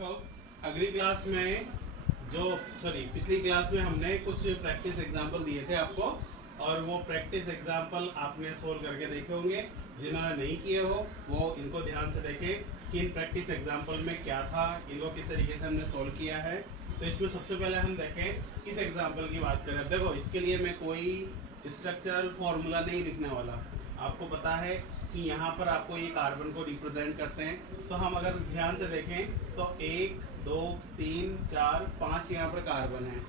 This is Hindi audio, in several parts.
देखो अगली क्लास में पिछली क्लास में हमने कुछ प्रैक्टिस एग्जांपल दिए थे आपको, और वो प्रैक्टिस एग्जांपल आपने सोल्व करके देखे होंगे। जिन्होंने नहीं किए हो वो इनको ध्यान से देखें कि इन प्रैक्टिस एग्जांपल में क्या था, इनको किस तरीके से हमने सोल्व किया है। तो इसमें सबसे पहले हम देखें इस एग्जांपल की बात करें। देखो इसके लिए मैं कोई स्ट्रक्चरल फॉर्मूला नहीं लिखने वाला। आपको पता है कि यहाँ पर आपको ये कार्बन को रिप्रेजेंट करते हैं। तो हम अगर ध्यान से देखें तो 1 2 3 4 5 यहाँ पर कार्बन है।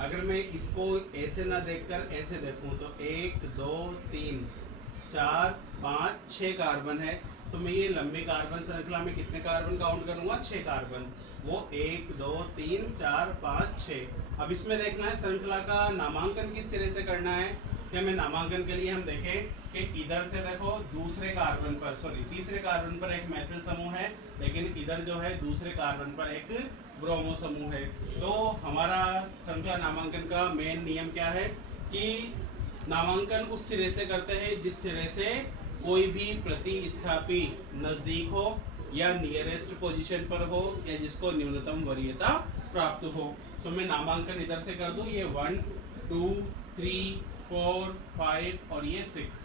अगर मैं इसको ऐसे ना देखकर ऐसे देखूं तो 1 2 3 4 5 6 कार्बन है। तो मैं ये लंबी कार्बन श्रृंखला में कितने कार्बन काउंट करूंगा? 6 कार्बन। वो 1 2 3 4 5 6। अब इसमें देखना है श्रृंखला का नामांकन किस सिरे से करना है। कि हमें नामांकन के लिए हम देखें कि इधर से देखो तीसरे कार्बन पर एक मेथिल समूह है, लेकिन इधर जो है दूसरे कार्बन पर एक ब्रोमो समूह है। तो हमारा श्रृंखला नामांकन का मेन नियम क्या है कि नामांकन उस सिरे से करते हैं जिस सिरे से कोई भी प्रतिस्थापी नजदीक हो या नियरेस्ट पोजीशन पर हो या जिसको न्यूनतम वरीयता प्राप्त हो। तो मैं नामांकन इधर से कर दूं, ये 1 2 3 4 5 और ये 6।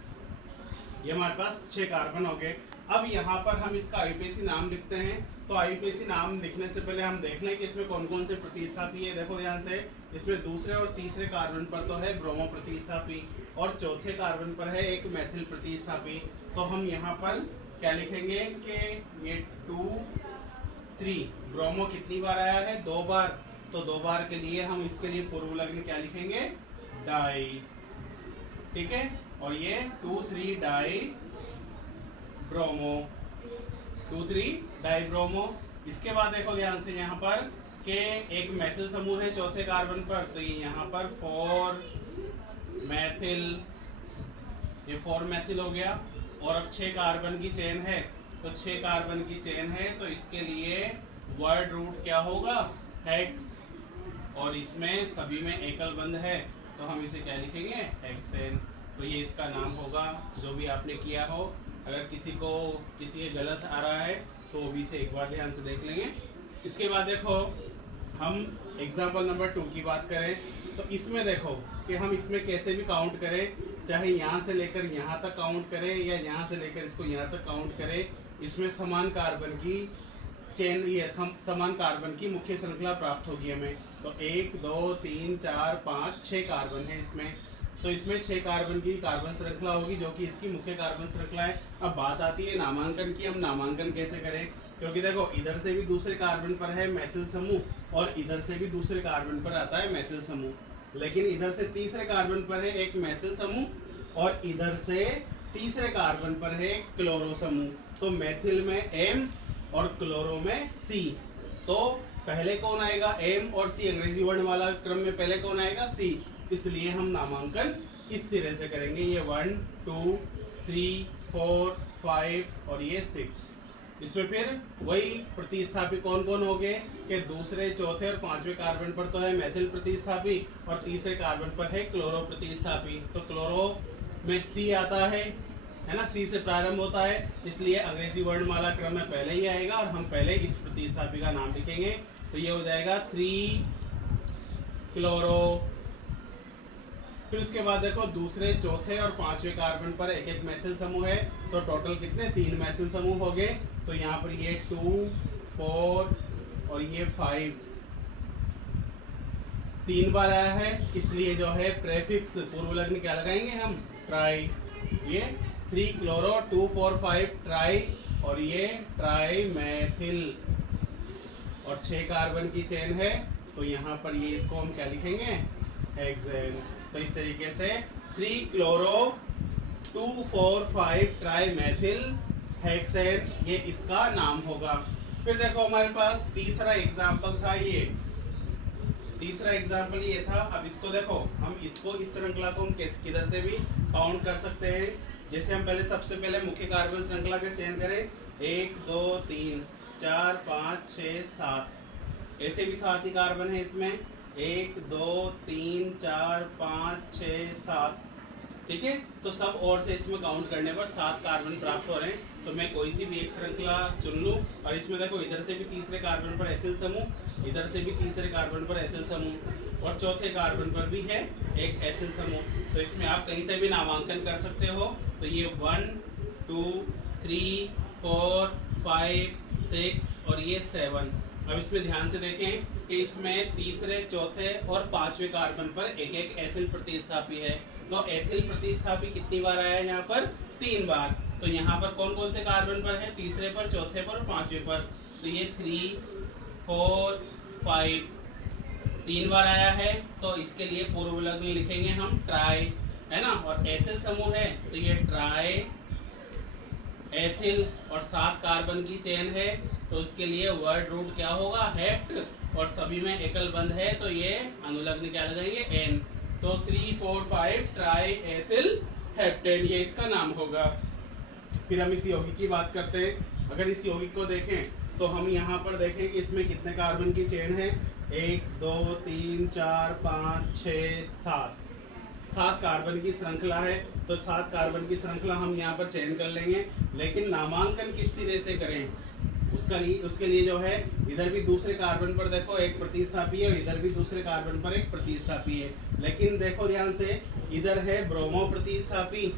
ये हमारे पास 6 कार्बन हो गए। अब यहाँ पर हम इसका आईयूपीएसी नाम लिखते हैं। तो आईयूपीएसी नाम लिखने से पहले हम देख लें कि इसमें कौन कौन से प्रतिस्थापी है। देखो ध्यान से, इसमें दूसरे और तीसरे कार्बन पर तो है ब्रोमो प्रतिस्थापी और चौथे कार्बन पर है एक मेथिल प्रतिस्थापी। तो हम यहाँ पर क्या लिखेंगे कि ये 2 3 ब्रोमो कितनी बार आया है? 2 बार। तो 2 बार के लिए हम इसके लिए पूर्व लग्न क्या लिखेंगे? डाई। ठीक है। और ये 2 3 डाई ब्रोमो, 2 3 डाई ब्रोमो। इसके बाद देखो ध्यान से यहाँ पर के एक मेथिल समूह है चौथे कार्बन पर, तो ये यहाँ पर 4 मेथिल, ये 4 मेथिल हो गया। और अब 6 कार्बन की चेन है, तो 6 कार्बन की चेन है तो इसके लिए वर्ड रूट क्या होगा? हेक्स। और इसमें सभी में एकल बंध है तो हम इसे क्या लिखेंगे? हेक्सेन। तो ये इसका नाम होगा, जो भी आपने किया हो। अगर किसी के गलत आ रहा है तो वो भी इसे एक बार ध्यान से देख लेंगे। इसके बाद देखो हम एग्जाम्पल नंबर 2 की बात करें तो इसमें देखो कि हम इसमें कैसे भी काउंट करें, चाहे यहाँ से लेकर यहाँ तक काउंट करें या यहाँ से लेकर इसको यहाँ तक काउंट करें, इसमें समान कार्बन की चेन, ये हम समान कार्बन की मुख्य श्रृंखला प्राप्त होगी हमें। तो 1 2 3 4 5 6 कार्बन है इसमें। तो इसमें 6 कार्बन की कार्बन श्रृंखला होगी जो कि इसकी मुख्य कार्बन श्रृंखला है। अब बात आती है नामांकन की। हम नामांकन कैसे करें? क्योंकि देखो इधर से भी दूसरे कार्बन पर है मेथिल समूह और इधर से भी दूसरे कार्बन पर आता है मेथिल समूह, लेकिन इधर से तीसरे कार्बन पर है एक मेथिल समूह और इधर से तीसरे कार्बन पर है क्लोरो समूह। तो मेथिल में M और क्लोरो में C। तो पहले कौन आएगा? M और C। अंग्रेजी वर्ण वाला क्रम में पहले कौन आएगा? C। इसलिए हम नामांकन इस सिरे से करेंगे। ये 1 2 3 4 5 और ये 6। इसमें फिर वही प्रतिस्थापी कौन कौन हो गए कि दूसरे चौथे और पांचवें कार्बन पर तो है मेथिल प्रतिस्थापी और तीसरे कार्बन पर है क्लोरो प्रतिस्थापी। तो क्लोरो में C आता है ना, C से प्रारंभ होता है, इसलिए अंग्रेजी वर्णमाला क्रम में पहले ही आएगा और हम पहले इस प्रतिस्थापी का नाम लिखेंगे। तो ये हो जाएगा 3 क्लोरो। फिर उसके बाद देखो दूसरे चौथे और पांचवें कार्बन पर एक एक मेथिल समूह है, तो टोटल कितने? 3 मेथिल समूह हो गए। तो यहाँ पर ये 2 4 और ये 5 3 बार आया है, इसलिए जो है प्रेफिक्स पूर्व लग्न क्या लगाएंगे हम? ट्राई। ये 3 क्लोरो 2 4 5 ट्राई और ये ट्राई मेथिल और 6 कार्बन की चेन है, तो यहाँ पर ये इसको हम क्या लिखेंगे? हेक्सेन। तो इस तरीके से 3 क्लोरो 2 4 5 ट्राई मेथिल हेक्सेन, ये इसका नाम होगा। फिर देखो हमारे पास तीसरा एग्जाम्पल था, ये तीसरा एग्जाम्पल ये था। अब इसको देखो, हम इसको इस श्रृंखला को हम किधर से भी काउंट कर सकते हैं। जैसे हम पहले सबसे पहले मुख्य कार्बन श्रृंखला का चयन करें, 1 2 3 4 5 6 7, ऐसे भी 7 ही कार्बन है इसमें। 1 2 3 4 5 6 7। ठीक है। तो सब और से इसमें काउंट करने पर 7 कार्बन प्राप्त हो रहे हैं। तो मैं कोई सी भी एक श्रृंखला चुन लूं और इसमें देखो इधर से भी तीसरे कार्बन पर एथिल समूह, इधर से भी तीसरे कार्बन पर एथिल समूह और चौथे कार्बन पर भी है एक एथिल समूह। तो इसमें आप कहीं से भी नामांकन कर सकते हो। तो ये 1 2 3 4 5 6 और ये 7। अब इसमें ध्यान से देखें कि इसमें तीसरे, चौथे और पांचवें कार्बन पर एक एक एथिल प्रतिस्थापी है। तो एथिल प्रतिस्थापी कितनी बार आया है यहाँ पर? 3 बार। तो यहाँ पर कौन कौन से कार्बन पर है? तीसरे पर, चौथे पर और पांचवें पर। तो ये 3 4 5 3 बार आया है। तो इसके लिए पूर्व लग्न लिखेंगे हम ट्राई, है ना। और एथिल समूह है तो ये ट्राई एथिल और 7 कार्बन की चेन है तो उसके लिए वर्ड रूट क्या होगा? हेप्ट। और सभी में एकल बंध है तो ये अनुलग्न क्या लगाएंगे? एन। तो 3 4 5 ट्राई एथिल हेप्टेन, ये इसका नाम होगा। फिर हम इस यौगिक की बात करते हैं। अगर इस यौगिक को देखें तो हम यहाँ पर देखें कि इसमें कितने कार्बन की चेन है? 1 2 3 4 5 6 7 कार्बन की श्रृंखला है। तो 7 कार्बन की श्रृंखला हम यहाँ पर चयन कर लेंगे। लेकिन नामांकन किस सिरे से करें उसके लिए जो है, इधर भी दूसरे कार्बन पर देखो एक प्रतिस्थापी है और इधर भी दूसरे कार्बन पर एक प्रतिस्थापी है। लेकिन देखो ध्यान से, इधर है ब्रोमो प्रतिस्थापी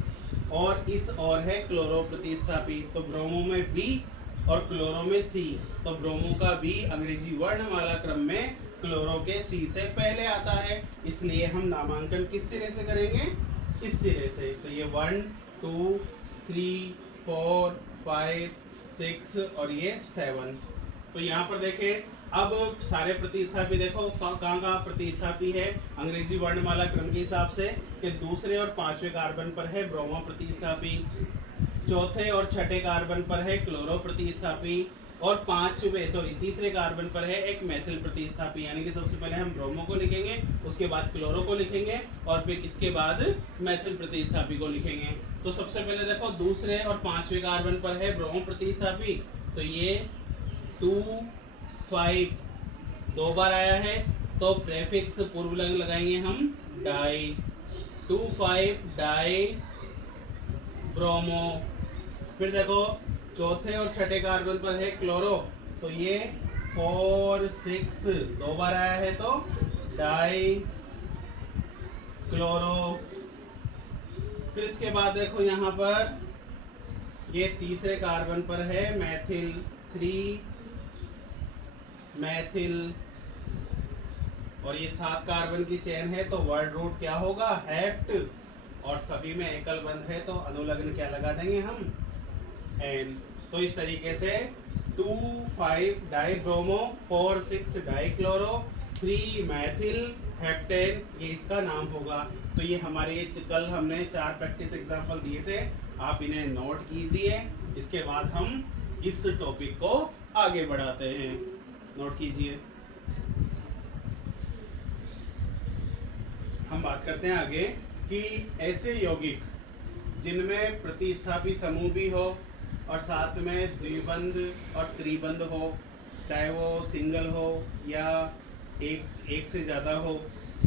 और इस और है क्लोरो प्रतिस्थापी। तो ब्रोमो में बी और क्लोरो में सी। तो ब्रोमो का बी अंग्रेजी वर्णमाला क्रम में क्लोरो के सी से पहले आता है, इसलिए हम नामांकन किस सिरे से करेंगे? इस सिरे से। तो ये 1 2 3 4 5 6 और ये 7। तो यहाँ पर देखें, अब सारे प्रतिस्थापी देखो कहाँ प्रतिस्थापी है अंग्रेजी वर्णमाला क्रम के हिसाब से, कि दूसरे और पांचवें कार्बन पर है ब्रोमो प्रतिस्थापी, चौथे और छठे कार्बन पर है क्लोरो प्रतिस्थापी और तीसरे कार्बन पर है एक मेथिल प्रतिस्थापी। यानी कि सबसे पहले हम ब्रोमो को लिखेंगे, उसके बाद क्लोरो को लिखेंगे और फिर इसके बाद मेथिल प्रतिस्थापी को लिखेंगे। तो सबसे पहले देखो दूसरे और पांचवें कार्बन पर है ब्रोमो प्रतिस्थापी। तो ये 2 5 2 बार आया है तो प्रेफिक्स पूर्व लग्न लगाएंगे हम डाई। 2 5 die bromo. फिर देखो चौथे और छठे कार्बन पर है क्लोरो। तो ये 4 6 2 बार आया है तो डाई क्लोरो। फिर इसके बाद देखो यहाँ पर ये तीसरे कार्बन पर है मेथिल, 3 मेथिल और ये 7 कार्बन की चेन है तो वर्ड रूट क्या होगा? हेप्ट। और सभी में एकल बंध है तो अनुलग्न क्या लगा देंगे हम? एन। तो इस तरीके से 2 5 die bromo, 4 6 die chloro, 3 methyl heptane, ये इसका नाम होगा। तो ये हमारे कल हमने 4 प्रैक्टिस एग्जांपल दिए थे, आप इन्हें नोट कीजिए। इसके बाद हम इस टॉपिक को आगे बढ़ाते हैं। नोट कीजिए। हम बात करते हैं आगे कि ऐसे यौगिक जिनमें प्रतिस्थापी समूह भी हो और साथ में द्विबंध और त्रिबंध हो, चाहे वो सिंगल हो या एक से ज़्यादा हो,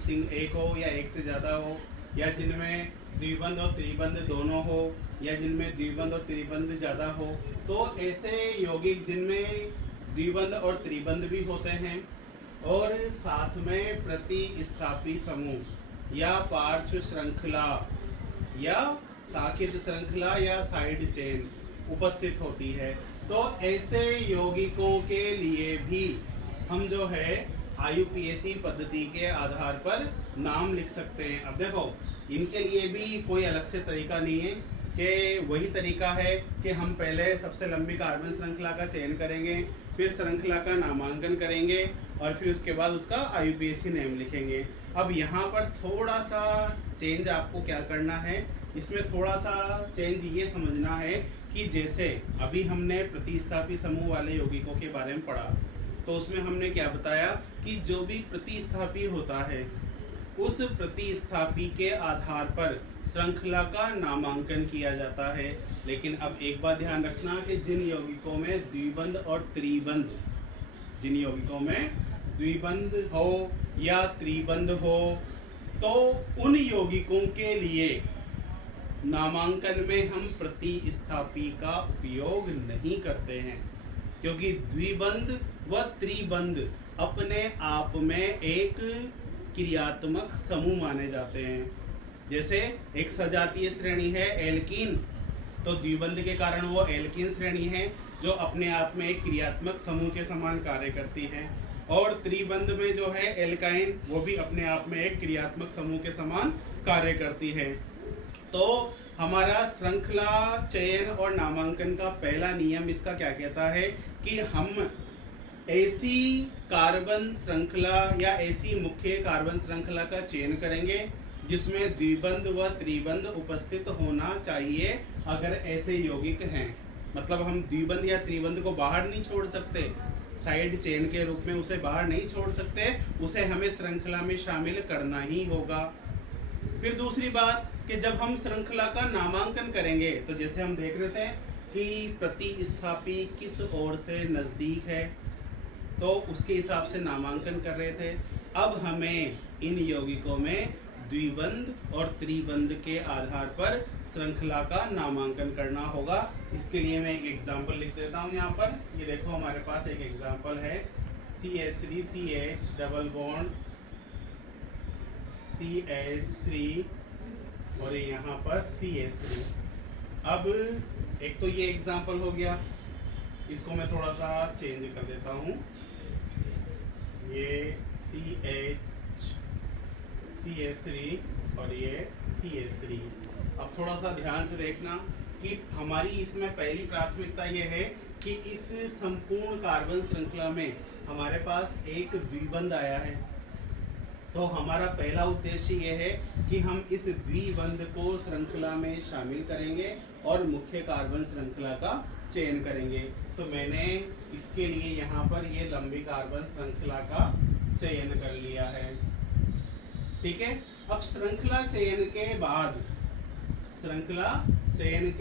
एक हो या एक से ज़्यादा हो, या जिनमें द्विबंध और त्रिबंध दोनों हो, या जिनमें द्विबंध और त्रिबंध ज़्यादा हो। तो ऐसे यौगिक जिनमें द्विबंध और त्रिबंध भी होते हैं और साथ में प्रतिस्थापी समूह या पार्श्व श्रृंखला या शाखित श्रृंखला या साइड चेन उपस्थित होती है, तो ऐसे यौगिकों के लिए भी हम जो है IUPAC पद्धति के आधार पर नाम लिख सकते हैं। अब देखो, इनके लिए भी कोई अलग से तरीका नहीं है, कि वही तरीका है कि हम पहले सबसे लंबी कार्बन श्रृंखला का चयन करेंगे, फिर श्रृंखला का नामांकन करेंगे और फिर उसके बाद उसका IUPAC नेम लिखेंगे। अब यहाँ पर थोड़ा सा चेंज आपको क्या करना है, इसमें थोड़ा सा चेंज ये समझना है कि जैसे अभी हमने प्रतिस्थापी समूह वाले यौगिकों के बारे में पढ़ा, तो उसमें हमने क्या बताया कि जो भी प्रतिस्थापी होता है उस प्रतिस्थापी के आधार पर श्रृंखला का नामांकन किया जाता है। लेकिन अब एक बात ध्यान रखना कि जिन यौगिकों में द्विबंध और त्रिबंध, जिन यौगिकों में द्विबंध हो या त्रिबंध हो, तो उन यौगिकों के लिए नामांकन में हम प्रतिस्थापी का उपयोग नहीं करते हैं, क्योंकि द्विबंध व त्रिबंध अपने आप में एक क्रियात्मक समूह माने जाते हैं। जैसे एक सजातीय श्रेणी है एल्कीन, तो द्विबंध के कारण वो एल्कीन श्रेणी है जो अपने आप में एक क्रियात्मक समूह के समान कार्य करती है। और त्रिबंध में जो है एल्काइन, वो भी अपने आप में एक क्रियात्मक समूह के समान कार्य करती है। तो हमारा श्रृंखला चयन और नामांकन का पहला नियम इसका क्या कहता है कि हम ऐसी कार्बन श्रृंखला या ऐसी मुख्य कार्बन श्रृंखला का चयन करेंगे जिसमें द्विबंध व त्रिबंध उपस्थित होना चाहिए। अगर ऐसे यौगिक हैं, मतलब हम द्विबंध या त्रिबंध को बाहर नहीं छोड़ सकते, साइड चेन के रूप में उसे बाहर नहीं छोड़ सकते, उसे हमें श्रृंखला में शामिल करना ही होगा। फिर दूसरी बात कि जब हम श्रृंखला का नामांकन करेंगे, तो जैसे हम देख रहे थे कि प्रतिस्थापी किस ओर से नज़दीक है, तो उसके हिसाब से नामांकन कर रहे थे। अब हमें इन यौगिकों में द्विबंध और त्रिबंध के आधार पर श्रृंखला का नामांकन करना होगा। इसके लिए मैं एक एग्जांपल लिख देता हूँ यहाँ पर। ये देखो हमारे पास एक एग्जांपल है CH3CH डबल बॉन्ड CH3 और यहाँ पर CH3। अब एक तो ये एग्जांपल हो गया, इसको मैं थोड़ा सा चेंज कर देता हूँ। ये CH3 और ये CH3। अब थोड़ा सा ध्यान से देखना कि हमारी इसमें पहली प्राथमिकता ये है कि इस संपूर्ण कार्बन श्रृंखला में हमारे पास एक द्विबंध आया है। तो हमारा पहला उद्देश्य ये है कि हम इस द्विबंध को श्रृंखला में शामिल करेंगे और मुख्य कार्बन श्रृंखला का चयन करेंगे। तो मैंने इसके लिए यहाँ पर ये लंबी कार्बन श्रृंखला का चयन कर लिया है। ठीक है। अब श्रृंखला चयन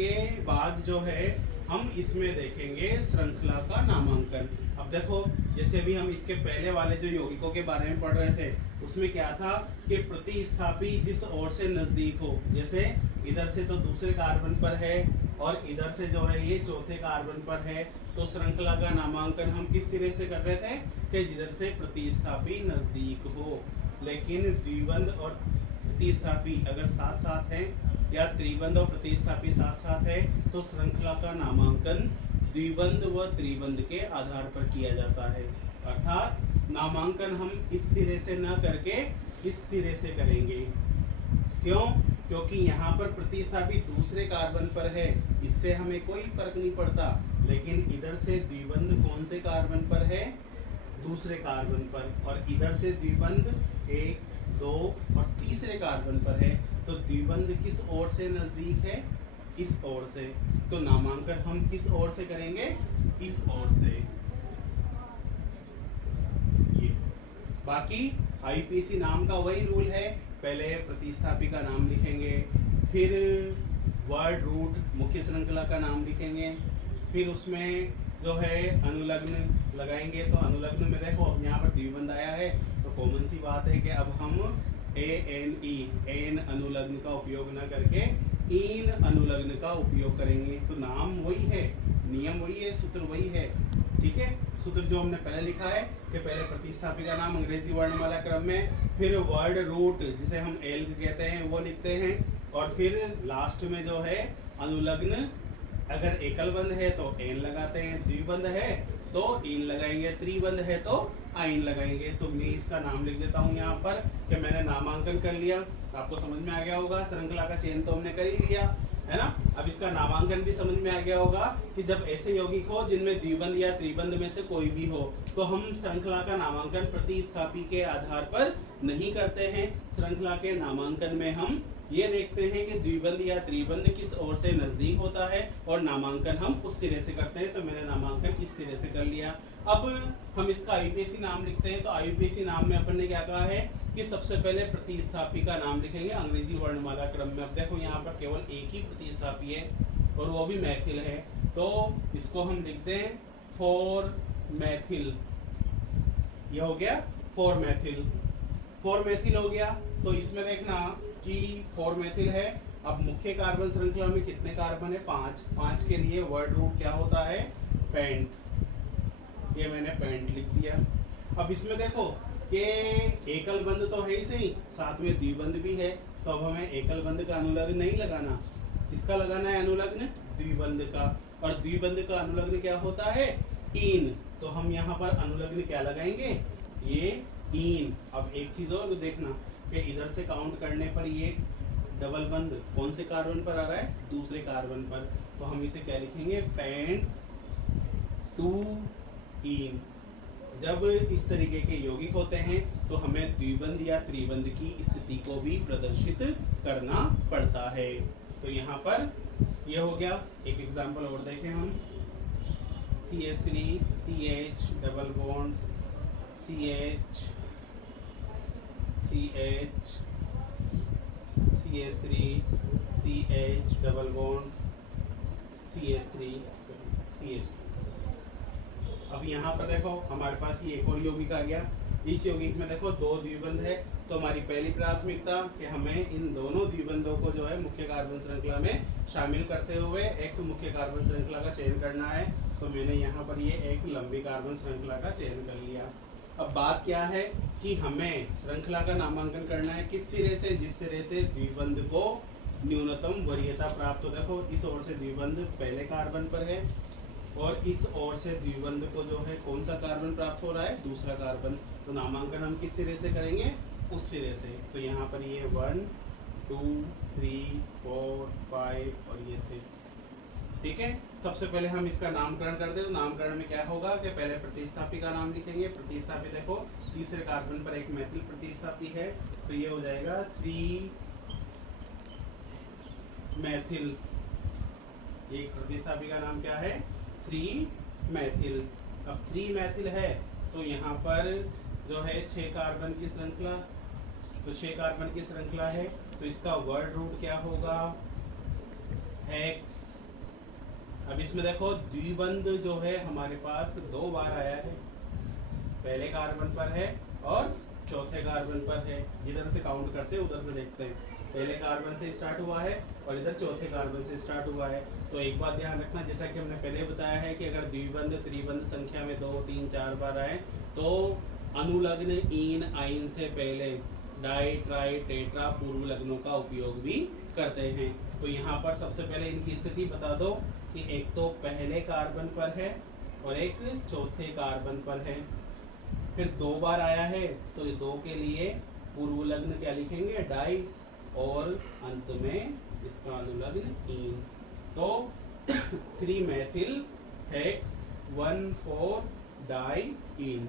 के बाद जो है हम इसमें देखेंगे श्रृंखला का नामांकन। अब देखो, जैसे अभी हम इसके पहले वाले जो यौगिकों के बारे में पढ़ रहे थे, उसमें क्या था कि प्रतिस्थापी जिस ओर से नजदीक हो, जैसे इधर से तो दूसरे कार्बन पर है और इधर से जो है ये चौथे कार्बन पर है, तो श्रृंखला का नामांकन हम किस सिरे से कर रहे थे कि जिधर से प्रतिस्थापी नजदीक हो। लेकिन द्विबंध और प्रतिस्थापी अगर साथ साथ हैं या त्रिबंध और प्रतिस्थापी साथ साथ है, तो श्रृंखला का नामांकन द्विबंध व त्रिबंध के आधार पर किया जाता है। अर्थात नामांकन हम इस सिरे से न करके इस सिरे से करेंगे। क्यों? क्योंकि यहाँ पर प्रतिस्थापी दूसरे कार्बन पर है, इससे हमें कोई फर्क नहीं पड़ता। लेकिन इधर से द्विबंध कौन से कार्बन पर है? दूसरे कार्बन पर। और इधर से द्विबंध 1, 2 और तीसरे कार्बन पर है। तो द्विबंध किस ओर से नजदीक है? इस ओर से। तो नामांकन हम किस ओर से करेंगे? इस ओर से। ये बाकी आईपीसी नाम का वही रूल है, पहले प्रतिस्थापी का नाम लिखेंगे, फिर वर्ड रूट मुख्य श्रृंखला का नाम लिखेंगे, फिर उसमें जो है अनुलग्न लगाएंगे। तो अनुलग्न में देखो अब यहाँ पर द्विबंध आया है, तो कॉमन सी बात है कि अब हम एन अनुलग्न का उपयोग न करके इन अनुलग्न का उपयोग करेंगे। तो नाम वही है, नियम वही है, सूत्र वही है। ठीक है। सूत्र जो हमने पहले लिखा है कि पहले प्रतिस्थापी का नाम अंग्रेजी वर्णमाला क्रम में, फिर वर्ड रूट जिसे हम एल्ग कहते हैं वो लिखते हैं, और फिर लास्ट में जो है अनुलग्न। अगर एकल बंध है तो एन लगाते हैं, द्विबंध है तो इन लगाएंगे, त्रिबंध है तो आइन लगाएंगे। तो मैं इसका नाम लिख देता हूँ यहाँ पर कि मैंने नामांकन कर लिया। आपको समझ में आ गया होगा, श्रृंखला का चयन तो हमने कर ही लिया है ना। अब इसका नामांकन भी समझ में आ गया होगा कि जब ऐसे यौगिक हो जिनमें द्विबंध या त्रिबंध में से कोई भी हो, तो हम श्रृंखला का नामांकन प्रतिस्थापी के आधार पर नहीं करते हैं। श्रृंखला के नामांकन में हम ये देखते हैं कि द्विबंध या त्रिबंध किस ओर से नजदीक होता है और नामांकन हम उस सिरे से करते हैं। तो मैंने नामांकन इस सिरे से कर लिया। अब हम इसका आईपीसी नाम लिखते हैं। तो आईपीसी नाम में अपन ने क्या कहा है कि सबसे पहले प्रतिस्थापी का नाम लिखेंगे अंग्रेजी वर्णमाला क्रम में। अब देखो यहाँ पर केवल एक ही प्रतिस्थापी है और वो भी मैथिल है, तो इसको हम लिखते हैं 4 मैथिल। ये हो गया 4 मैथिल। 4 मैथिल हो गया। तो इसमें देखना कि 4 मैथिल है अब मुख्य कार्बन श्रृंखला में कितने कार्बन है? 5। 5 के लिए वर्ड रूट क्या होता है? पेंट। ये मैंने पेंट लिख दिया। अब इसमें देखो कि एकल बंध तो है ही सही, साथ में द्विबंध भी है, तो अब हमें एकल बंध का अनुलग्न नहीं लगाना, किसका लगाना है अनुलग्न? द्विबंध का। और द्विबंध का अनुलग्न क्या होता है? इन। तो हम यहाँ पर अनुलग्न क्या लगाएंगे? ये इन। अब एक चीज और देखना कि इधर से काउंट करने पर ये डबल बंध कौन से कार्बन पर आ रहा है? दूसरे कार्बन पर। तो हम इसे क्या लिखेंगे? पेंट टू इन। जब इस तरीके के यौगिक होते हैं तो हमें द्विबंध या त्रिबंध की स्थिति को भी प्रदर्शित करना पड़ता है। तो यहाँ पर यह हो गया। एक एग्जांपल और देखें हम। CH3 CH double bond CH CH CH3 CH double bond CH3 CH2। अब यहाँ पर देखो हमारे पास ये एक और यौगिक आ गया। इस यौगिक में देखो 2 द्विबंध है, तो हमारी पहली प्राथमिकता कि हमें इन दोनों द्विबंधों को जो है मुख्य कार्बन श्रृंखला में शामिल करते हुए एक मुख्य कार्बन श्रृंखला का चयन करना है। तो मैंने यहाँ पर ये एक लंबी कार्बन श्रृंखला का चयन कर लिया। अब बात क्या है कि हमें श्रृंखला का नामांकन करना है किस सिरे से? जिस सिरे से द्विबंध को न्यूनतम वरीयता प्राप्त हो। देखो इस ओर से द्विबंध पहले कार्बन पर है और इस ओर से द्विबंध को जो है कौन सा कार्बन प्राप्त हो रहा है? दूसरा कार्बन। तो नामांकन हम किस सिरे से करेंगे? उस सिरे से। तो यहाँ पर ये 1 2 3 4 5 और ये 6। ठीक है, सबसे पहले हम इसका नामकरण कर दे। तो नामकरण में क्या होगा कि पहले प्रतिस्थापी का नाम लिखेंगे। प्रतिस्थापी देखो तीसरे कार्बन पर एक मैथिल प्रतिस्थापी है, तो ये हो जाएगा 3 मैथिल। एक प्रतिस्थापी का नाम क्या है? 3 मैथिल। अब 3 मैथिल है तो यहाँ पर जो है 6 कार्बन की श्रृंखला, तो 6 कार्बन की श्रृंखला है, तो इसका वर्ड रूट क्या होगा? हेक्स। अब इसमें देखो द्विबंध जो है हमारे पास 2 बार आया है, पहले कार्बन पर है और चौथे कार्बन पर है। जिधर से काउंट करते हैं उधर से देखते हैं, पहले कार्बन से स्टार्ट हुआ है और इधर चौथे कार्बन से स्टार्ट हुआ है। तो एक बात ध्यान रखना, जैसा कि हमने पहले बताया है कि अगर द्विबंध त्रिबंध संख्या में 2 3 4 बार आए तो अनुलग्न इन आइन से पहले डाई ट्राई टेट्रा पूर्व लग्नों का उपयोग भी करते हैं। तो यहाँ पर सबसे पहले इनकी स्थिति बता दो कि एक तो पहले कार्बन पर है और एक चौथे कार्बन पर है, फिर 2 बार आया है तो ये 2 के लिए पूर्व लग्न क्या लिखेंगे? डाई, और अंत में इसका अनुलग्न इन। तो 3 मैथिल हेक्स 1 4 डाई इन।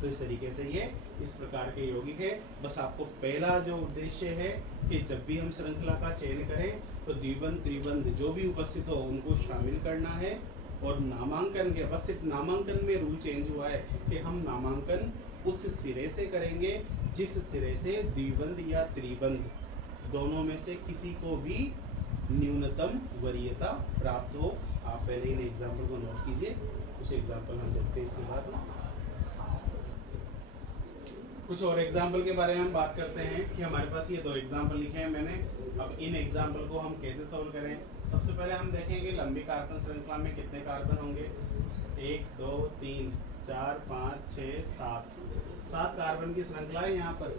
तो इस तरीके से ये इस प्रकार के यौगिक है। बस आपको पहला जो उद्देश्य है कि जब भी हम श्रृंखला का चयन करें तो द्विबंध त्रिबंध जो भी उपस्थित हो उनको शामिल करना है। और नामांकन के बस सिर्फ नामांकन में रूल चेंज हुआ है कि हम नामांकन उस सिरे से करेंगे जिस सिरे से द्विबंध या त्रिबंध दोनों में से किसी को भी न्यूनतम वरीयता प्राप्त हो। आप पहले इन एग्जाम्पल को नोट कीजिए, कुछ एग्जाम्पल हम देखते हैं इसके बाद। कुछ और एग्जाम्पल के बारे में हम बात करते हैं कि हमारे पास ये 2 एग्जाम्पल लिखे हैं मैंने। अब इन एग्जाम्पल को हम कैसे सॉल्व करें? सबसे पहले हम देखेंगे लंबी कार्बन श्रृंखला में कितने कार्बन होंगे। 1 2 3 4 5 6 7 कार्बन की श्रृंखला है यहाँ पर।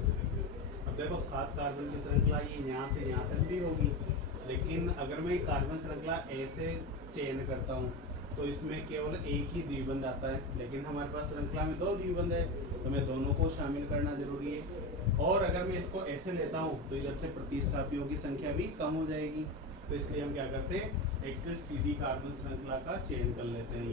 अब देखो 7 कार्बन की श्रृंखला ये यहाँ से यहाँ तक भी होगी, लेकिन अगर मैं कार्बन श्रृंखला ऐसे चयन करता हूँ तो इसमें केवल एक ही द्विबंध आता है, लेकिन हमारे पास श्रृंखला में 2 द्विबंध है तो मैं दोनों को शामिल करना जरूरी है। और अगर मैं इसको ऐसे लेता हूँ तो इधर से प्रतिस्थापियों की संख्या भी कम हो जाएगी। तो इसलिए हम क्या करते हैं, एक सीधी कार्बन श्रृंखला का चयन कर लेते हैं।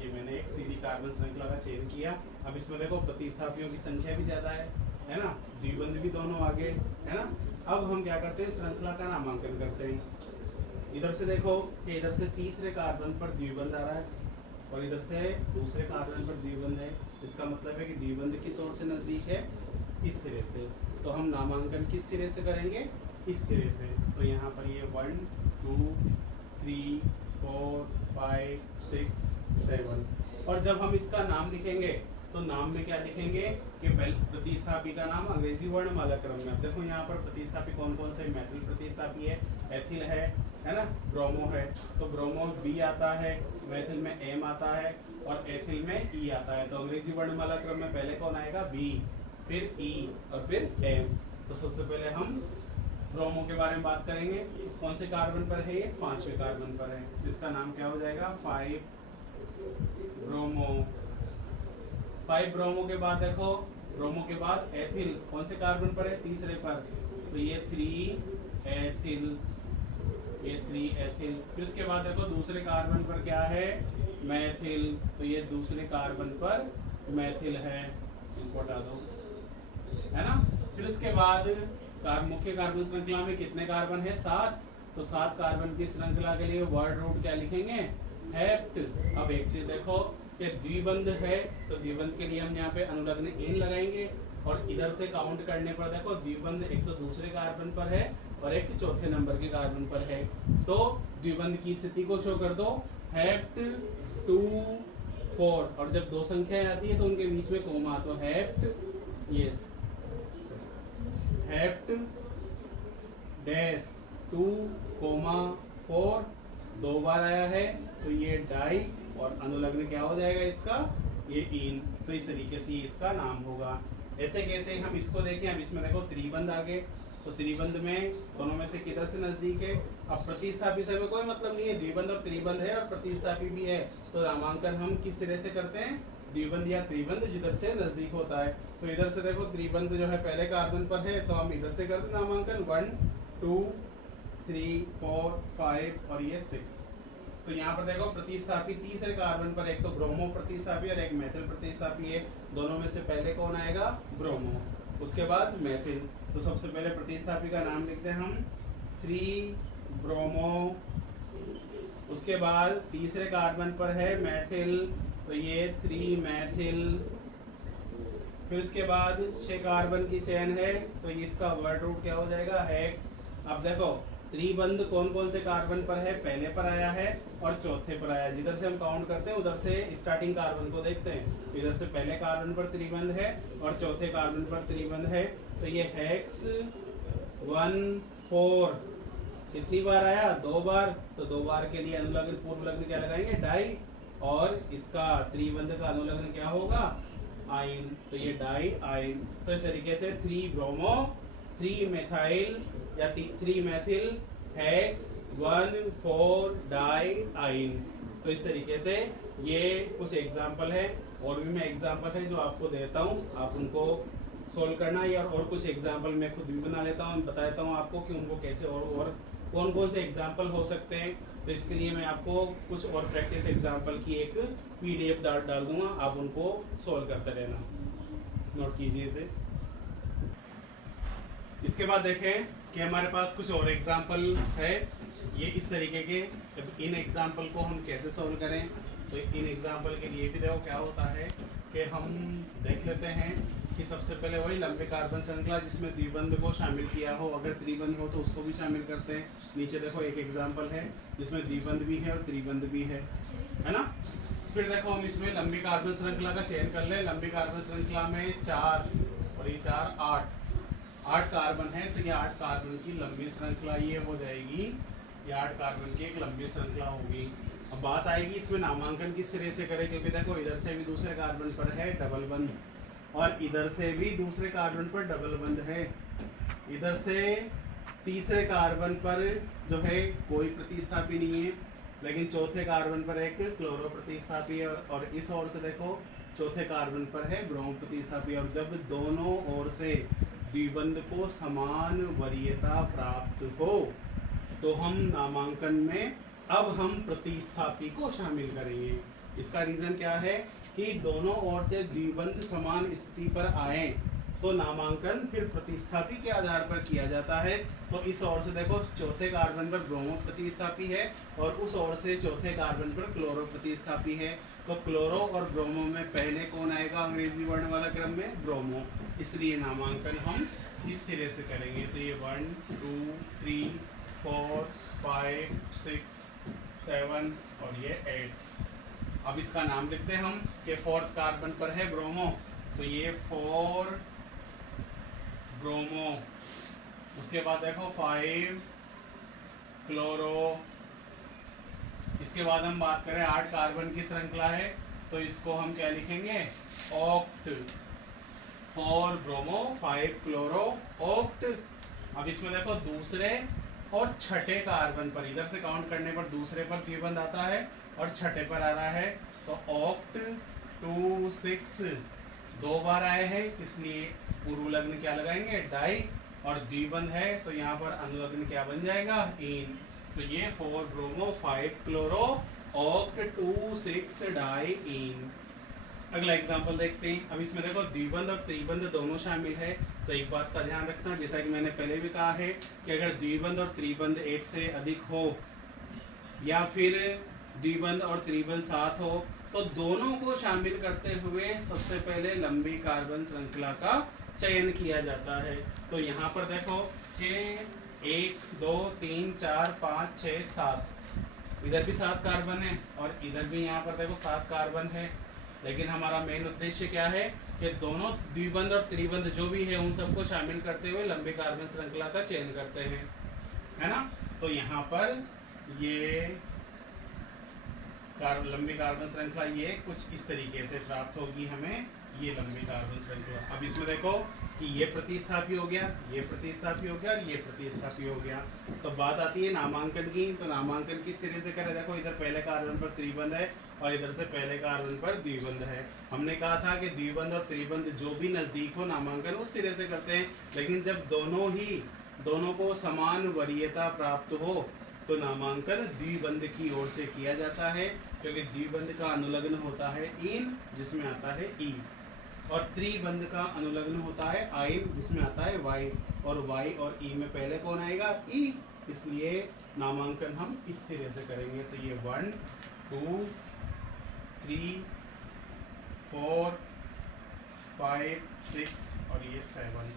ये मैंने एक सीधी कार्बन श्रृंखला का चयन किया। अब इसमें देखो प्रतिस्थापियों की संख्या भी ज़्यादा है ना, द्विबंध भी दोनों आगे है ना। अब हम क्या करते हैं, श्रृंखला का नामांकन करते हैं। इधर से देखो कि इधर से तीसरे कार्बन पर द्विबंध आ रहा है और इधर से दूसरे कार्बन पर द्विबंध है। इसका मतलब है कि द्विबंध किस ओर से नजदीक है? इस सिरे से। तो हम नामांकन किस सिरे से करेंगे? इस सिरे से। तो यहाँ पर ये 1 2 3 4 5 6 7। और जब हम इसका नाम लिखेंगे तो नाम में क्या लिखेंगे कि पहले प्रतिस्थापी का नाम अंग्रेजी वर्णमाला क्रम में। अब देखो यहाँ पर प्रतिस्थापी कौन कौन से, मैथिल प्रतिस्थापी है, एथिल है ना, ब्रोमो है, तो ब्रोमो बी आता है, मैथिल में एम आता है और एथिल में ई आता है। तो अंग्रेजी वर्णमाला क्रम में पहले कौन आएगा, बी, फिर ई और फिर एम। तो सबसे पहले हम ब्रोमो के बारे में बात करेंगे। कौन से कार्बन पर है ये, 5वें कार्बन पर है, जिसका नाम क्या हो जाएगा, 5 ब्रोमो। 5 ब्रोमो के बाद देखो, ब्रोमो के बाद एथिल कौन से कार्बन पर है, तीसरे पर, तो ये 3 एथिल, ये 3 एथिल। फिर उसके बाद देखो दूसरे कार्बन पर क्या है, मैथिल, तो ये दूसरे कार्बन पर मैथिल है, इनको हटा दो, है ना। फिर उसके बाद मुख्य कार्बन श्रृंखला में कितने कार्बन है, 7, तो 7 कार्बन की श्रृंखला के लिए वर्ड रूट क्या लिखेंगे, हेप्ट। अब एक चीज देखो कि द्विबंध है, तो द्विबंध के लिए हम यहाँ पे अनुलग्न इन लगाएंगे और इधर से काउंट करने पर देखो द्विबंध एक तो दूसरे कार्बन पर है और एक चौथे नंबर के कार्बन पर है। तो द्विबंध की स्थिति को शो कर दो, हेप्ट 2 4, और जब दो संख्याएं आती है तो उनके बीच में कोमा, तो हेप्ट, ये हेप्ट डैश 2 4 2 बार आया है, तो ये डाई और अनुलग्न क्या हो जाएगा इसका, ये इन। तो इस तरीके से इसका नाम होगा। ऐसे कैसे हम इसको देखें, अब इसमें देखो त्रिबंध आगे, तो त्रिबंध में दोनों में से किधर से नजदीक है। अब प्रतिस्थापी से हमें कोई मतलब नहीं है, द्विबंध और त्रिबंध है और प्रतिस्थापी भी है, तो नामांकन हम किस सिरे से करते हैं, द्विबंध या त्रिबंध जिधर से नजदीक होता है। तो इधर से देखो त्रिबंध जो है पहले कार्बन पर है, तो हम इधर से करते नामांकन 1 2 3 4 5 और ये 6। तो यहाँ पर देखो प्रतिस्थापी तीसरे कार्बन पर, एक तो ब्रोमो प्रतिस्थापी और एक मैथिल प्रतिस्थापी है, दोनों में से पहले कौन आएगा, ब्रोमो, उसके बाद मैथिल। तो सबसे पहले प्रतिस्थापी का नाम लिखते हैं हम 3 ब्रोमो, उसके बाद तीसरे कार्बन पर है मैथिल, तो ये 3 मैथिल। फिर उसके बाद 6 कार्बन की चेन है, तो इसका वर्ड रूट क्या हो जाएगा, हेक्स। अब देखो त्रिबंध कौन कौन से कार्बन पर है, पहले पर आया है और चौथे पर आया है, जिधर से हम काउंट करते हैं उधर से स्टार्टिंग कार्बन को देखते हैं। इधर से पहले कार्बन पर त्रिबंध है और चौथे कार्बन पर त्रिबंध है, तो ये हेक्स 1 4 कितनी बार आया, 2 बार, तो 2 बार के लिए अनुलग्न पूर्व लग्न क्या लगाएंगे, डाई, और इसका त्रिबंध का अनुलग्न क्या होगा, आइन, तो ये डाई आइन। तो इस तरीके से 3 ब्रोमो 3 मेथाइल या 3 मैथिल हेक्स 1 4 डाई आइन। तो इस तरीके से ये कुछ एग्जाम्पल है, और भी मैं एग्जाम्पल है जो आपको देता हूँ, आप उनको सोल्व करना, या और कुछ एग्जाम्पल मैं खुद भी बना लेता हूँ, बता देता हूँ आपको कि उनको कैसे और कौन कौन से एग्जाम्पल हो सकते हैं। तो इसके लिए मैं आपको कुछ और प्रैक्टिस एग्जाम्पल की एक PDF डाल दूंगा, आप उनको सोल्व करते रहना, नोट कीजिए इसे। इसके बाद देखें कि हमारे पास कुछ और एग्जाम्पल है, ये इस तरीके के। अब इन एग्जाम्पल को हम कैसे सोल्व करें, तो इन एग्जाम्पल के लिए भी देखो क्या होता है कि हम देख लेते हैं कि सबसे पहले वही लंबे कार्बन श्रृंखला जिसमें द्विबंध को शामिल किया हो, अगर त्रिबंध हो तो उसको भी शामिल करते हैं। नीचे देखो एक एग्जाम्पल है जिसमें द्विबंध भी है और त्रिबंध भी है ना। फिर देखो हम इसमें लंबी कार्बन श्रृंखला का चयन कर ले। लंबी कार्बन श्रृंखला में 4 और ये 4 8 कार्बन है, तो ये 8 कार्बन की लंबी श्रृंखला ये हो जाएगी, ये 8 कार्बन की एक लंबी श्रृंखला होगी। अब बात आएगी इसमें नामांकन किस सिरे से करें, क्योंकि देखो इधर से भी दूसरे कार्बन पर है डबल बंध और इधर से भी दूसरे कार्बन पर डबल बंध है, इधर से तीसरे कार्बन पर जो है कोई प्रतिस्थापी नहीं है, लेकिन चौथे कार्बन पर एक क्लोरो प्रतिस्थापी है, और इस ओर से देखो चौथे कार्बन पर है ब्रोमो प्रतिस्थापी। और जब दोनों ओर से द्विबंध को समान वरीयता प्राप्त हो तो हम नामांकन में अब हम प्रतिस्थापी को शामिल करेंगे। इसका रीजन क्या है कि दोनों ओर से द्विबंध समान स्थिति पर आए तो नामांकन फिर प्रतिस्थापी के आधार पर किया जाता है। तो इस ओर से देखो चौथे कार्बन पर ब्रोमो प्रतिस्थापी है और उस ओर से चौथे कार्बन पर क्लोरो प्रतिस्थापी है। तो क्लोरो और ब्रोमो में पहले कौन आएगा अंग्रेजी वर्ण वाला क्रम में, ब्रोमो, इसलिए नामांकन हम इस सिरे से करेंगे। तो ये 1 2 3 4 5 6 7 और ये 8। अब इसका नाम लिखते हैं हम कि फोर्थ कार्बन पर है ब्रोमो, तो ये 4 ब्रोमो। उसके बाद देखो 5 क्लोरो। इसके बाद हम बात करें 8 कार्बन की श्रृंखला है, तो इसको हम क्या लिखेंगे, ऑक्ट। 4 bromo 5 chloro oct. अब इसमें देखो दूसरे और छठे कार्बन पर, इधर से काउंट करने पर दूसरे पर द्विबंध आता है और छठे पर आ रहा है, तो ऑक्ट 2 6 दो बार आए हैं, इसलिए पूर्व लग्न क्या लगाएंगे, डाई, और द्विबंध है तो यहाँ पर अनुलग्न क्या बन जाएगा, इन। तो ये 4 ब्रोमो 5 क्लोरो ऑक्ट 2 6 डाई इन। अगला एग्जांपल देखते हैं। अब इसमें देखो द्विबंध और त्रिबंध दोनों शामिल है, तो एक बात का ध्यान रखना, जैसा कि मैंने पहले भी कहा है कि अगर द्विबंध और त्रिबंध एक से अधिक हो या फिर द्विबंध और त्रिबंध साथ हो, तो दोनों को शामिल करते हुए सबसे पहले लंबी कार्बन श्रृंखला का चयन किया जाता है। तो यहाँ पर देखो कि 1 2 3 4 5 6 7, इधर भी 7 कार्बन है और इधर भी यहाँ पर देखो 7 कार्बन है, लेकिन हमारा मेन उद्देश्य क्या है कि दोनों द्विबंध और त्रिबंध जो भी है उन सबको शामिल करते हुए लंबी कार्बन श्रृंखला का चयन करते हैं, है ना। तो यहाँ पर ये लंबी कार्बन श्रृंखला ये कुछ इस तरीके से प्राप्त होगी हमें, ये लंबी कार्बन श्रृंखला। अब इसमें देखो कि ये प्रतिस्थापी हो गया, ये प्रतिस्थापी हो गया और ये प्रतिस्थापी हो गया। तो बात आती है नामांकन की, तो नामांकन किस सिरे से करें, देखो इधर पहले कार्बन पर त्रिबंध है और इधर से पहले कार्बन पर द्विबंध है। हमने कहा था कि द्विबंध और त्रिबंध जो भी नजदीक हो नामांकन उस सिरे से करते हैं, लेकिन जब दोनों को समान वरीयता प्राप्त हो तो नामांकन द्विबंध की ओर से किया जाता है, क्योंकि द्विबंध का अनुलग्न होता है इन, जिसमें आता है ई, और त्रिबंध का अनुलग्न होता है आइन, जिसमें आता है वाई, और वाई और ई में पहले कौन आएगा, ई, इसलिए नामांकन हम इस सिरे से करेंगे। तो ये 1 2 3 4 5 6 और ये 7।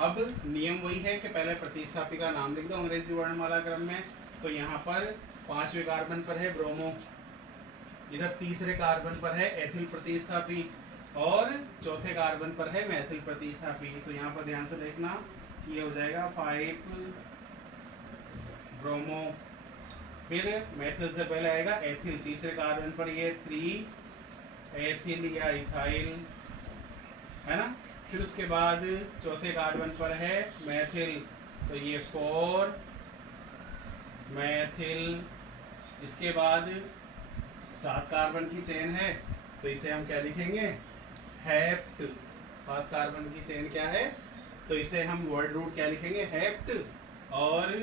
अब नियम वही है कि पहले प्रतिस्थापी का नाम लिख दो अंग्रेजी वर्णमाला क्रम में। तो यहाँ पर 5वें कार्बन पर है ब्रोमो, इधर तीसरे कार्बन पर है एथिल प्रतिस्थापी और चौथे कार्बन पर है मैथिल प्रतिस्थापी। तो यहाँ पर ध्यान से देखना कि ये हो जाएगा 5 ब्रोमो, फिर मैथिल से पहले आएगा एथिल, तीसरे कार्बन पर ये 3 एथिल या इथाइल, है ना। फिर उसके बाद चौथे कार्बन पर है मैथिल, तो ये 4 मैथिल। इसके बाद 7 कार्बन की चेन है, तो इसे हम क्या लिखेंगे, हेप्ट। 7 कार्बन की चेन क्या है, तो इसे हम वर्ड रूट क्या लिखेंगे, हेप्ट। और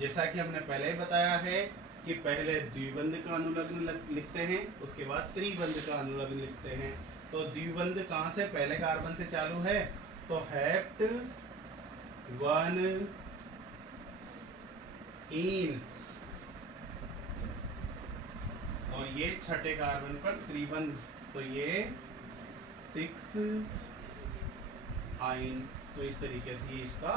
जैसा कि हमने पहले ही बताया है कि पहले द्विबंध का अनुलग्न लिखते हैं, उसके बाद त्रिबंध का अनुलग्न लिखते हैं। तो द्विबंध कहाँ से, पहले कार्बन से चालू है, तो हेप्ट 1 इन, और ये छठे कार्बन पर त्रिबंध, तो ये 6 आइन। तो इस तरीके से ये इसका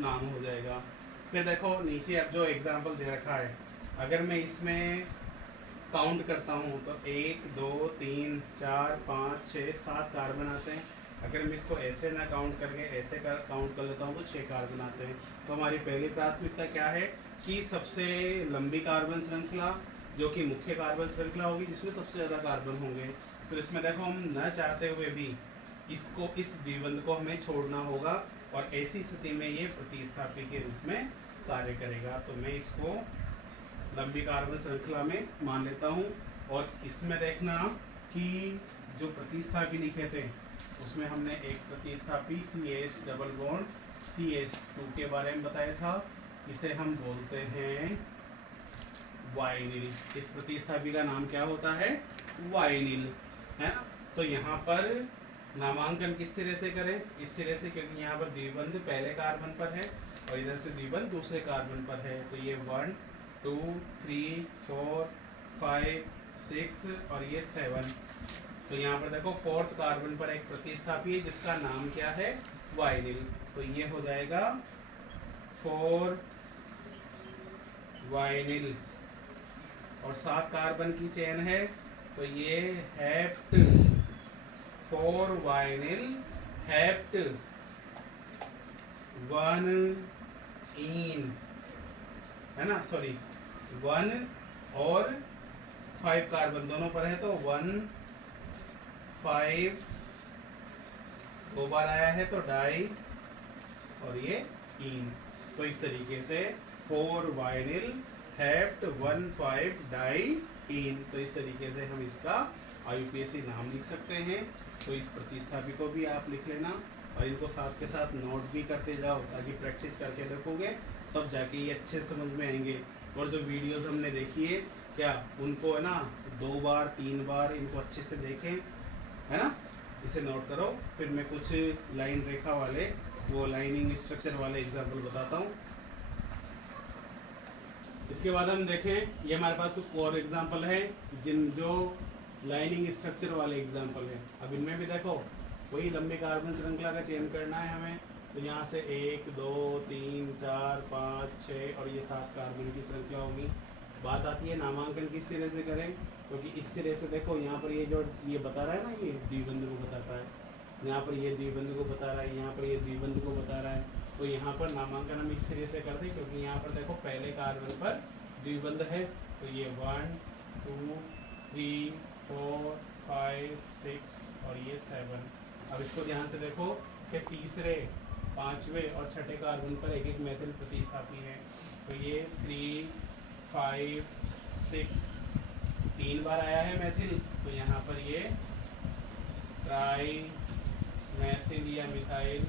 नाम हो जाएगा। फिर देखो नीचे अब जो एग्जाम्पल दे रखा है, अगर मैं इसमें काउंट करता हूँ तो 1 2 3 4 5 6 7 कार्बन आते हैं। अगर मैं इसको ऐसे ना काउंट करके ऐसे काउंट कर लेता हूँ तो 6 कार्बन आते हैं। तो हमारी पहली प्राथमिकता क्या है कि सबसे लंबी कार्बन श्रृंखला जो कि मुख्य कार्बन श्रृंखला होगी, जिसमें सबसे ज़्यादा कार्बन होंगे। तो इसमें देखो हम न चाहते हुए भी इस द्विबंध को हमें छोड़ना होगा, और ऐसी स्थिति में ये प्रतिस्थापी के रूप में कार्य करेगा। तो मैं इसको लंबी कार्बन श्रृंखला में मान लेता हूँ। और इसमें देखना कि जो प्रतिस्थापी लिखे थे उसमें हमने एक प्रतिस्थापी CH डबल बॉन्ड CH2 के बारे में बताया था, इसे हम बोलते हैं वाइनिल। इस प्रतिस्थापी का नाम क्या होता है, वाइनिल, है ना। तो यहाँ पर नामांकन किस सिरे से करें, इस सिरे से, क्योंकि यहाँ पर द्विबंध पहले कार्बन पर है और इधर से द्विबंध दूसरे कार्बन पर है। तो ये 1 2 3 4 5 6 और ये 7। तो यहाँ पर देखो 4th कार्बन पर एक प्रतिस्थापी है जिसका नाम क्या है, वाइनिल। तो ये हो जाएगा 4 वाइनिल। और 7 कार्बन की चेन है, तो ये hept, for vinyl hept, one in, है ना, सॉरी 1 और 5 कार्बन दोनों पर है, तो 1 5 दो बार आया है तो डाई, और ये इन। तो इस तरीके से 4 वाइनिल हेप्ट 1 5 डाई इन। तो इस तरीके से हम इसका IUPAC नाम लिख सकते हैं। तो इस प्रतिस्थापी को भी आप लिख लेना और इनको साथ के साथ नोट भी करते जाओ, ताकि प्रैक्टिस करके देखोगे तब जाके ये अच्छे समझ में आएंगे। और जो वीडियोस हमने देखी है क्या, उनको है ना 2 बार 3 बार इनको अच्छे से देखें, है ना, इसे नोट करो। फिर मैं कुछ लाइन रेखा वाले, वो लाइनिंग स्ट्रक्चर वाले एग्जाम्पल बताता हूँ। इसके बाद हम देखें, ये हमारे पास और एग्जाम्पल है जो लाइनिंग स्ट्रक्चर वाले एग्जाम्पल है। अब इनमें भी देखो वही लंबी कार्बन श्रृंखला का चयन करना है हमें। तो यहाँ से 1 2 3 4 5 6 और ये 7 कार्बन की श्रृंखला होगी। बात आती है नामांकन किस सिरे से करें, क्योंकि इस सिरे से देखो यहाँ पर ये जो ये बता रहा है ना, ये द्विबंध को बताता है, यहाँ पर ये द्विबंध को बता रहा है, यहाँ पर ये द्विबंध को बता रहा है। तो यहाँ पर नामांकन हम इस सिरे से करते हैं, क्योंकि यहाँ पर देखो पहले कार्बन पर द्विबंध है। तो ये 1 2 3 4 5 6 और ये 7। अब इसको ध्यान से देखो कि तीसरे, पांचवें और छठे कार्बन पर एक एक मेथिल प्रतिस्थापी है। तो ये 3 5 6 3 बार आया है मेथिल, तो यहाँ पर ये ट्राई मेथिल या मिथाइल।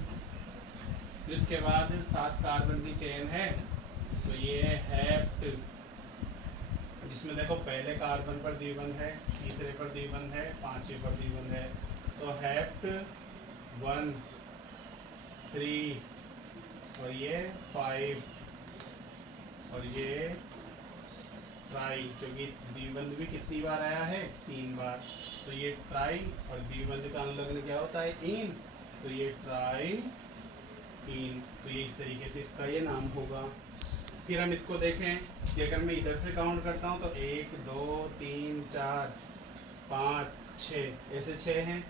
इसके बाद 7 कार्बन की चेन है, तो ये हेप्ट, जिसमें देखो पहले कार्बन पर द्विबंध है, तीसरे पर द्विबंध है, पांचवें पर द्विबंध है। तो हेप्ट 1 3 और ये 5 और ये ट्राई, क्योंकि द्विबंध भी कितनी बार आया है, 3 बार। तो ये ट्राई, और द्विबंध का अनुलग्न क्या होता है, इन। तो ये ट्राई इन। तो ये इस तरीके से इसका ये नाम होगा। फिर हम इसको देखें कि अगर मैं इधर से काउंट करता हूँ तो 1 2 3 4 5 6, ऐसे 6 हैं।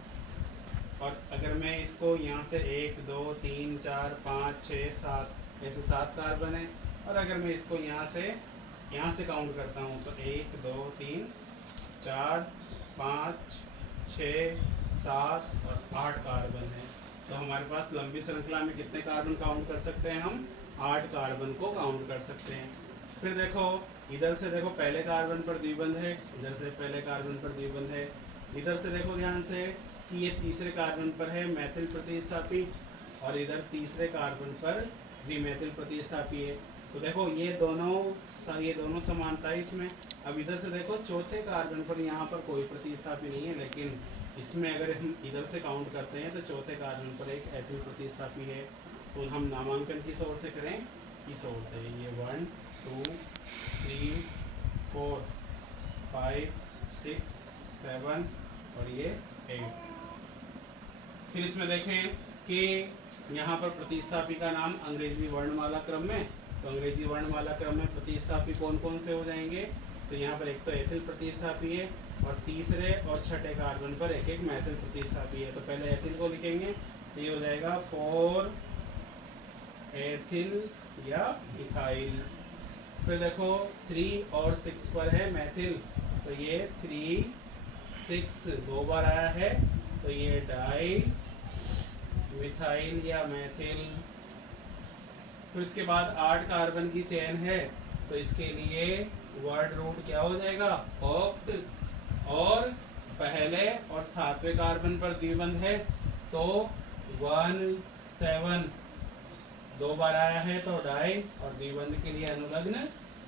और अगर मैं इसको यहाँ से 1 2 3 4 5 6 7, ऐसे 7 कार्बन है। और अगर मैं इसको यहाँ से काउंट करता हूँ तो 1 2 3 4 5 6 7 और 8 कार्बन है। तो हमारे पास लंबी श्रृंखला में कितने कार्बन काउंट कर सकते हैं हम, 8 कार्बन को काउंट कर सकते हैं। फिर देखो इधर से देखो पहले कार्बन पर द्विबंध है, इधर से पहले कार्बन पर द्विबंध है। इधर से देखो ध्यान से कि ये तीसरे कार्बन पर है मेथिल प्रतिस्थापी, और इधर तीसरे कार्बन पर द्विमेथिल प्रतिस्थापी है। तो देखो ये दोनों समानता है इसमें। अब इधर से देखो चौथे कार्बन पर यहाँ पर कोई प्रतिस्थापी नहीं है, लेकिन इसमें अगर हम इधर से काउंट करते हैं तो चौथे कार्बन पर एक एथिल प्रतिस्थापी है। तो हम नामांकन किस ओर से करें, इस ओर से। ये 1 2 3 4 5 6 7 और ये 8। फिर इसमें देखें कि यहाँ पर प्रतिस्थापी का नाम अंग्रेजी वर्णमाला क्रम में, तो अंग्रेजी वर्णमाला क्रम में प्रतिस्थापी कौन कौन से हो जाएंगे, तो यहाँ पर एक तो एथिल प्रतिस्थापी है, और तीसरे और छठे कार्बन पर एक एक मेथिल प्रतिस्थापी है। तो पहले एथिल को लिखेंगे, तो ये हो जाएगा 4 एथिल या इथाइल। फिर देखो 3 और 6 पर है मेथिल, तो ये 3 6 2 बार आया है, तो ये डाई मिथाइल या मेथिल। फिर इसके बाद 8 कार्बन की चेन है, तो इसके लिए वर्ड रूट क्या हो जाएगा, ऑक्ट। और पहले और 7वें कार्बन पर द्विबंध है, तो 1 7 2 बार आया है, तो डाई, और द्विबंध के लिए अनुलग्न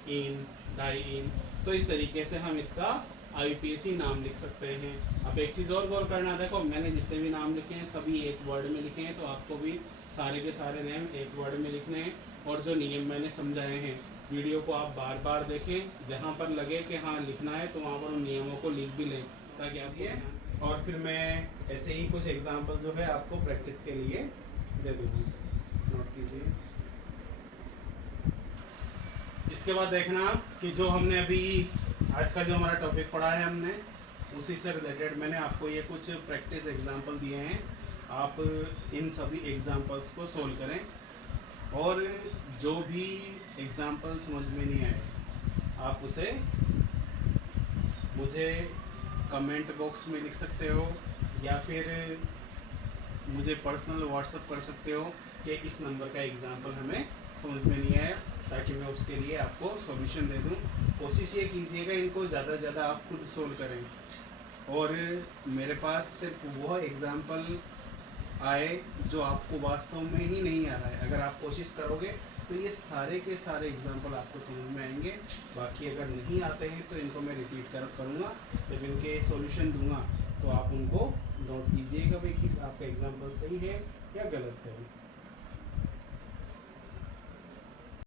इन, डाई इन। तो इस तरीके से हम इसका IUPAC नाम लिख सकते हैं। अब एक चीज़ और गौर करना, देखो मैंने जितने भी नाम लिखे हैं सभी एक वर्ड में लिखे हैं, तो आपको भी सारे के सारे नेम एक वर्ड में लिखने हैं। और जो नियम मैंने समझाए हैं, वीडियो को आप बार बार देखें, जहाँ पर लगे कि हाँ लिखना है तो वहाँ पर उन नियमों को लिख भी लें, ताकि आपको। और फिर मैं ऐसे ही कुछ एग्जाम्पल जो है आपको प्रैक्टिस के लिए दे दूँगी, नोट कीजिए। इसके बाद देखना कि जो हमने अभी आज का जो हमारा टॉपिक पढ़ा है हमने, उसी से रिलेटेड मैंने आपको ये कुछ प्रैक्टिस एग्जांपल दिए हैं। आप इन सभी एग्जांपल्स को सोल्व करें, और जो भी एग्जांपल समझ में नहीं आए आप उसे मुझे कमेंट बॉक्स में लिख सकते हो, या फिर मुझे पर्सनल व्हाट्सअप कर सकते हो कि इस नंबर का एग्जांपल हमें समझ में नहीं आया, ताकि मैं उसके लिए आपको सॉल्यूशन दे दूं। कोशिश ये कीजिएगा इनको ज़्यादा से ज़्यादा आप खुद सोल्व करें, और मेरे पास सिर्फ वह एग्जांपल आए जो आपको वास्तव में ही नहीं आ रहा है। अगर आप कोशिश करोगे तो ये सारे के सारे एग्जांपल आपको समझ में आएंगे। बाकी अगर नहीं आते हैं तो इनको मैं रिपीट करूँगा, जब इनके सॉल्यूशन दूंगा तो आप उनको नोट कीजिएगा भाई कि आपका एग्जांपल सही है या गलत है।